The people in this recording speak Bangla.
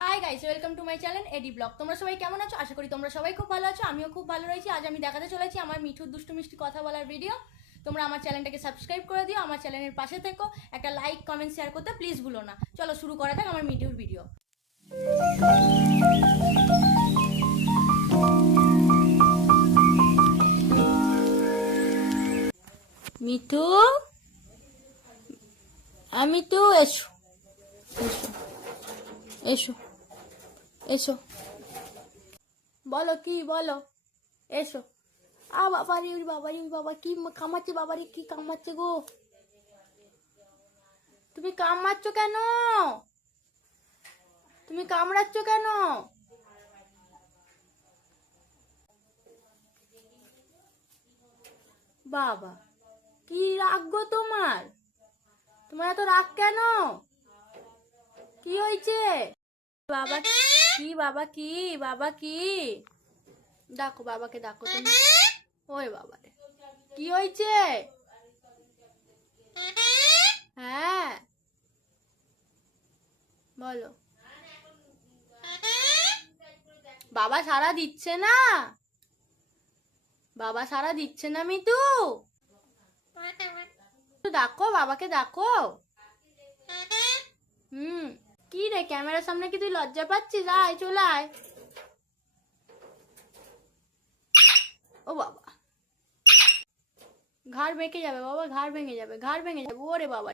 High guys, welcome to my channel AD blog. তোমরা সবাই কেমন আছো? আশা করি তোমরা সবাই খুব ভালো আছো। আমিও খুব ভালো রয়েছি। আজ আমি দেখাতে চলেছি আমার মিঠুর দুষ্টু মিষ্টি কথা বলার ভিডিও। তোমরা আমার চ্যানেলটাকে সাবস্ক্রাইব করে দিও, আমার চ্যানেলের পাশে থেকো, একটা লাইক কমেন্ট শেয়ার করতে প্লিজ ভুলো না। চলো শুরু করা যাক আমার মিঠুর ভিডিও। মিঠু, আমি তো এসো এসো এসো এসো, বলো কি বলো, এসো। বাবারে বাবারে বাবা, কি কামাচ্ছে বাবারে, কি কামাচ্ছে গো? তুমি কামড়াচ্ছ কেন? তুমি কামড়াচ্ছ কেন? বাবা, কি রাগ গো তোমার? তোমার এত রাগ কেন? কি হয়েছে? বাবা কি, বাবা কি, বাবা কি? ডাকো বাবাকে, ডাকো তুমি। ওই বাবা রে, কি হয়েছে? হ্যাঁ বলো। বাবা সাড়া দিচ্ছে না? বাবা সাড়া দিচ্ছে না মিতু? ডাকো বাবাকে, ডাকো। কি রে, ক্যামেরার সামনে কি তুই লজ্জা পাচ্ছিস? আয় চলে আয়। ও বাবা, ঘাড় বেঁকে যাবে বাবা, ঘাড় ভেঙে যাবে, ঘাড় ভেঙে যাবে। ওরে বাবা,